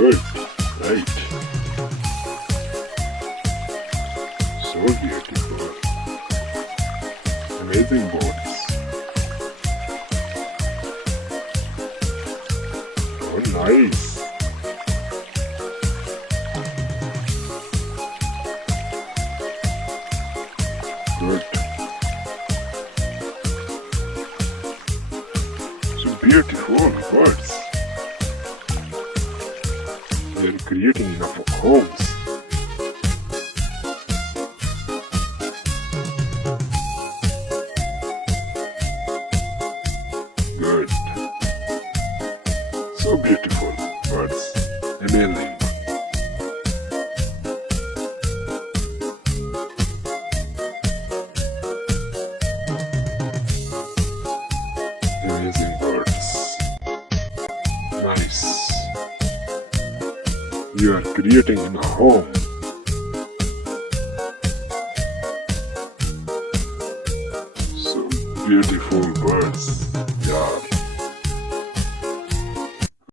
Good. Right. So beautiful. Amazing birds. Oh, nice. Good. So beautiful birds. They are creating enough homes. Good. So beautiful birds. Amazing. Amazing birds. Nice. You are creating a home. So beautiful birds. Yeah.